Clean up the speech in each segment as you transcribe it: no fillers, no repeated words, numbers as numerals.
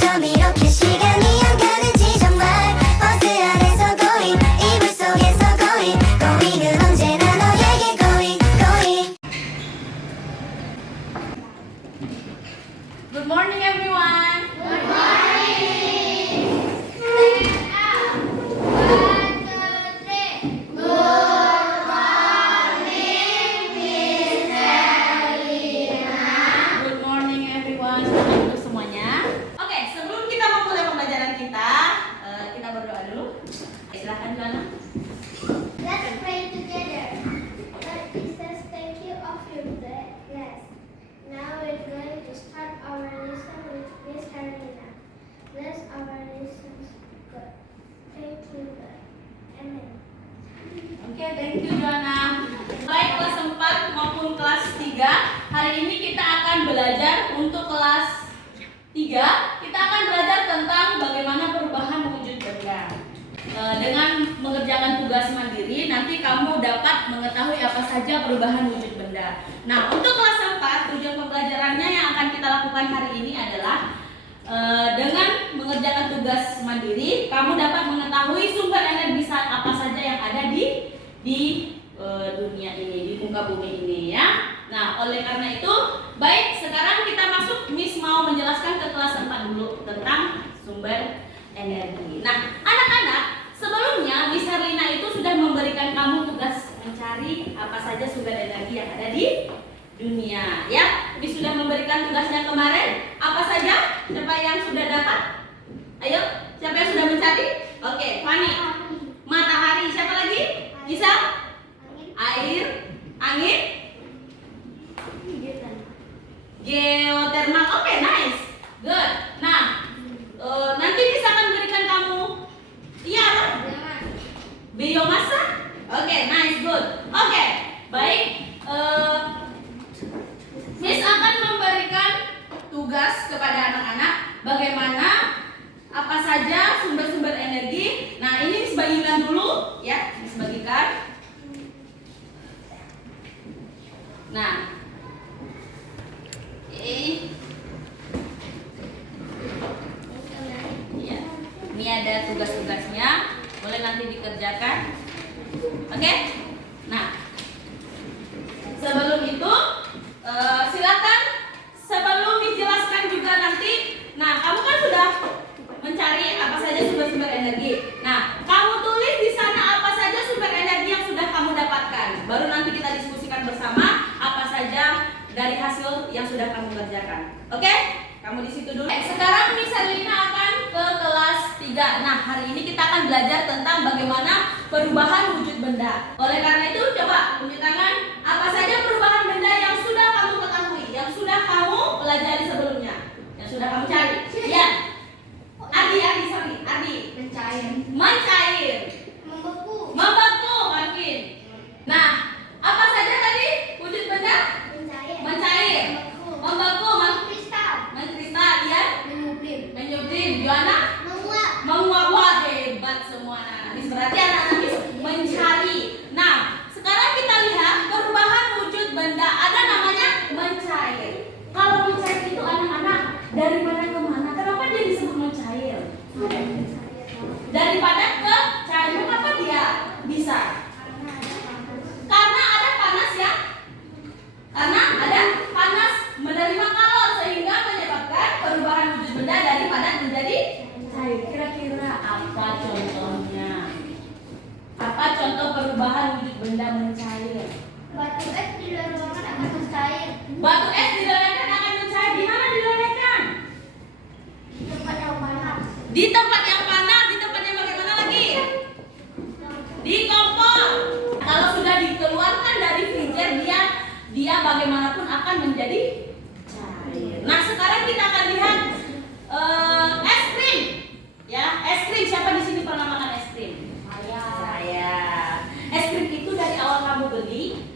좀 이렇게 시간이 안 가는지 정말 버스 안에서 going 이불 속에서 going은 언제나 너에게 going Good morning, everyone. Good morning. Stand up. 1, 2, 3. Good morning, Miss Elina. Good morning, everyone. Selamat dulu semuanya. Oke, sebelum kita memulai pembelajaran kita, kita berdoa dulu. Silahkan, Joanna. Let's pray together. Lord Jesus, thank you of your bless. Now we're going to start our lesson with Miss Carolina. Bless our lessons, God. Thank you, Lord. Amen. Oke, thank you, Joanna. Baik kelas 4 maupun kelas 3, hari ini kita akan belajar untuk kelas 3. Kita akan belajar tentang bagaimana perubahan wujud benda. Dengan mengerjakan tugas mandiri, nanti kamu dapat mengetahui apa saja perubahan wujud benda. Nah, untuk kelas 4, tujuan pembelajarannya yang akan kita lakukan hari ini adalah dengan mengerjakan tugas mandiri, kamu dapat mengetahui sumber energi apa saja yang ada di dunia ini, di muka bumi ini ya. Nah, oleh karena itu, baik sekarang kita masuk. Miss mau menjelaskan ke kelas 4 dulu tentang sumber energi. Nah, anak-anak, sebelumnya Miss Herlina itu sudah memberikan kamu tugas mencari apa saja sumber energi yang ada di dunia ya. Miss sudah memberikan tugasnya kemarin. Apa saja? Siapa yang sudah dapat? Ayo, siapa yang sudah mencari? Oke, Fani. Matahari, siapa lagi? Bisa? Air, angin, geotermal. Oke, nice. Good. Nah, nanti bisa akan berikan kamu biomasa. Oke, nice, good. Oke, baik. Miss akan memberikan tugas kepada anak-anak bagaimana apa saja sumber-sumber energi. Nah, ini Miss bagikan dulu ya, Miss bagikan. Nah, ya, ini ada tugas-tugasnya, boleh nanti dikerjakan. Oke? Nah, sebelum itu silakan sebelum dijelaskan juga nanti. Nah, kamu kan sudah mencari apa saja sumber-sumber energi. Nah, kamu tulis di sana apa saja sumber energi yang sudah kamu dapatkan. Baru nanti kita diskusikan bersama apa saja dari hasil yang sudah kamu kerjakan. Oke? Kamu di situ dulu. Sekarang Miss Herlina akan ke kelas 3. Nah, hari ini kita akan belajar tentang bagaimana perubahan wujud benda. Oleh karena itu, coba tunjuk tangan. Apa saja perubahan benda yang sudah kamu ketahui, yang sudah kamu pelajari sebelumnya, yang sudah kamu cari? Ya. Ardi. Mencair. Membeku. Marvin. Nah, apa saja tadi wujud benda? Mencair. Membeku. Mengkristal. Ya. Menyublim. Joanna? Menguap. Wah, hebat semua anak-anak. Berarti anak-anak mencari. Nah, sekarang kita lihat perubahan wujud benda. Ada namanya mencair. Kalau mencair itu anak-anak dari mana ke mana? Kenapa dia disebut mencair? Dari padat ke cair. Kenapa dia bisa? Karena ada panas menerima kalor sehingga menyebabkan perubahan wujud benda dari padat menjadi cair. Kira-kira apa contohnya? Apa contoh perubahan wujud benda mencair? Batu es di luar ruangan akan mencair. Batu es dilelehkan akan mencair. Di mana dilelehkan? Di tempat yang panas. Di tempat yang panas. Di tempat yang bagaimana lagi? Di kompor. Kalau sudah dikeluarkan dari freezer, dia bagaimanapun akan menjadi cair. Nah, sekarang kita akan lihat es krim. Ya, es krim. Siapa di sini pernah makan es krim? Saya. Es krim itu dari awal kamu beli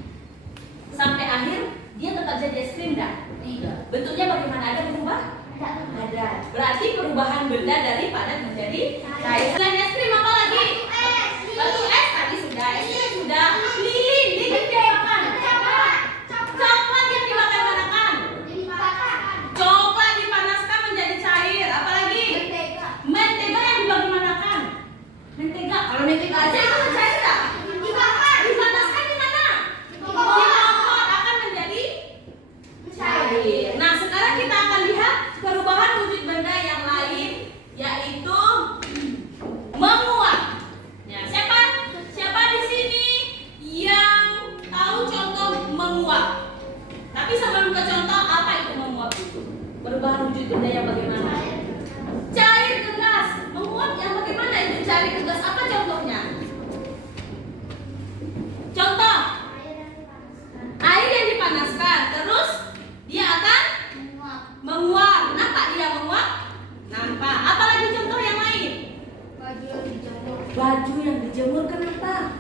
sampai akhir dia tetap jadi es krim dah? Tidak. Bentuknya bagaimana? Ada berubah? Ada. Berarti perubahan benda dari padat menjadi cair. Selain es krim apa lagi? Batu es tadi sudah. Es krim sudah. Lilin dimakan. Coklat yang dimakan manakan? Coklat dipanaskan menjadi cair. Apalagi? baju yang dijemur. Kenapa?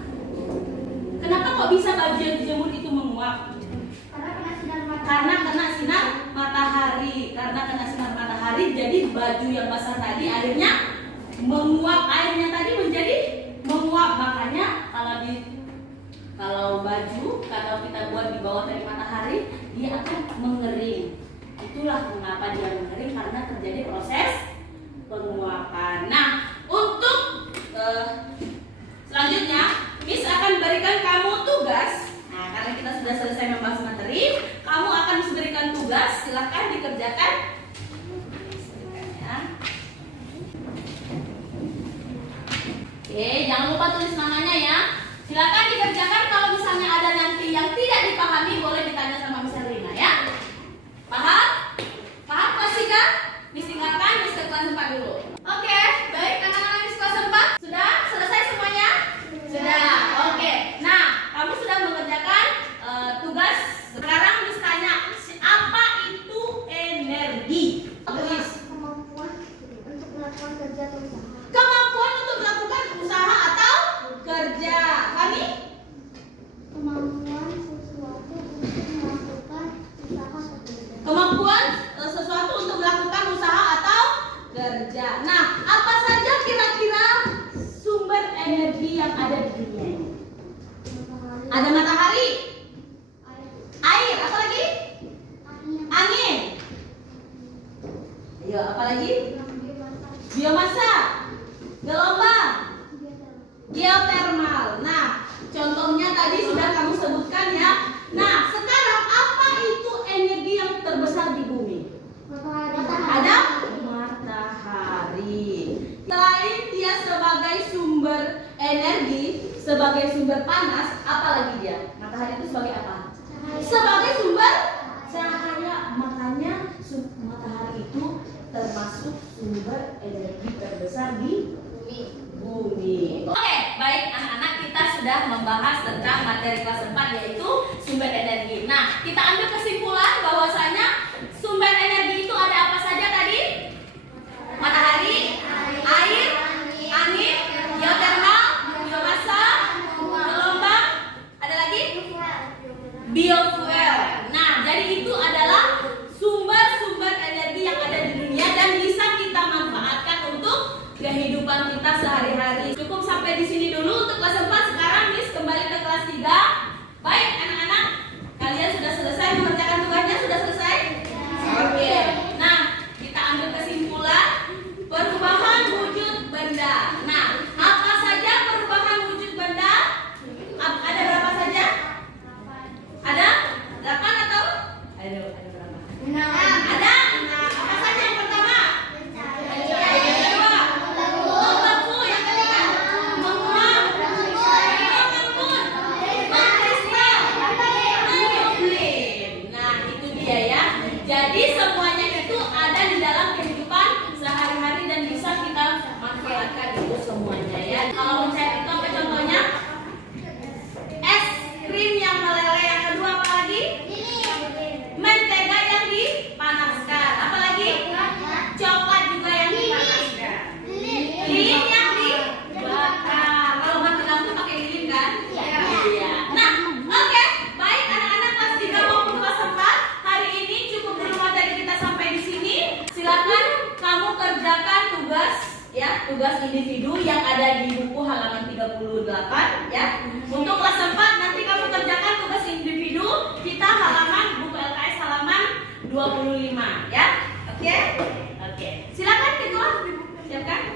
Kenapa kok bisa baju yang dijemur itu menguap? Karena kena sinar matahari. Karena kena sinar matahari, jadi baju yang basah tadi akhirnya menguap. Airnya tadi menjadi menguap. Makanya kalau baju kalau kita buat di bawah dari matahari, dia akan mengering. Itulah mengapa dia mengering, karena terjadi proses penguapan. Nah, untuk selanjutnya Miss akan berikan kamu tugas. Nah, karena kita sudah selesai membahas materi, kamu akan diberikan tugas. Silahkan dikerjakan. Oke, jangan lupa tulis namanya ya. Silakan dikerjakan. Kalau misalnya ada nanti yang tidak dipahami, boleh ditanya sama Miss Erlina ya. Paham? Paham pasti kan? Disingkatkan Miss ke kelas 4 dulu. Oke, baik anak-anak Miss kelas 4. Sudah selesai semuanya? Sudah. Oke. Nah, kamu sudah mengerjakan tugas. Sekarang Miss tanya, apa itu energi? Tulis. Kemampuan untuk melakukan kerja atau usaha. Kemampuan untuk melakukan usaha atau kerja. Fani? Kemampuan sesuatu untuk melakukan usaha atau kerja. Kemampuan sesuatu untuk melakukan usaha atau kerja. Nah, apa saja kira-kira sumber energi yang ada di dunia ini? Ada matahari, air, apa lagi? Angin. Ayo, apa lagi? Biomasa, gelombang, geotermal. Nah, contohnya tadi sudah kamu sebutkan ya. Nah, sekarang apa itu energi yang terbesar di bumi? Ada matahari. Selain dia sebagai sumber energi, sebagai sumber panas, apa lagi dia? Matahari itu sebagai apa? Sebagai sumber cahaya. Makanya matahari itu termasuk sumber energi terbesar di bumi. Oke, baik anak-anak, kita sudah membahas tentang materi kelas 4, yaitu sumber energi. Nah, kita ambil kesimpulan bahwasanya sumber energi itu ada apa saja tadi? Matahari, air, angin, geotermal, biomasa, gelombang, ada lagi? Biofuel. Nah, jadi itu adalah sumber-sumber energi yang ada di dunia dan bisa kita manfaatkan untuk kehidupan kita sehari-hari. Cukup sampai di sini dulu untuk kelas 4. Sekarang Miss kembali ke kelas 3. Baik anak-anak, kalian sudah selesai mengerjakan tugasnya? Sudah selesai? Oke. Nah, kita ambil kesimpulan perubahan wujud benda. Nah, apa saja perubahan wujud benda? Ada berapa saja? Ada 8 atau? Ada berapa? 6. Ada 6. Apa saja yang pertama? Yang kedua? Membeku. Yang ketiga? Menguap. Mengembun. Mengkristal. Menyuplin. Nah, itu dia ya. Jadi semuanya itu ada di dalam kehidupan sehari-hari dan bisa kita manfaatkan itu semuanya ya. Kalau mencair itu apa contohnya? Es krim yang meleleh. Yang kedua apa lagi? Mentega yang dipanaskan. Apa lagi? Coklat juga yang dipanaskan. Lilin yang dibakar. Kalau mati lampu pakai lilin kan? Iya. Nah, oke. Baik anak-anak kelas 3 maupun kelas 4, hari ini cukup dulu materi kita sampai di sini. Silakan kamu kerjakan tugas ya, tugas individu yang ada di buku halaman 38 ya. Untuk kelas 4 nanti kamu kerjakan tugas individu kita halaman buku LKS halaman 25 ya. Oke? Oke. Silakan kita siapkan.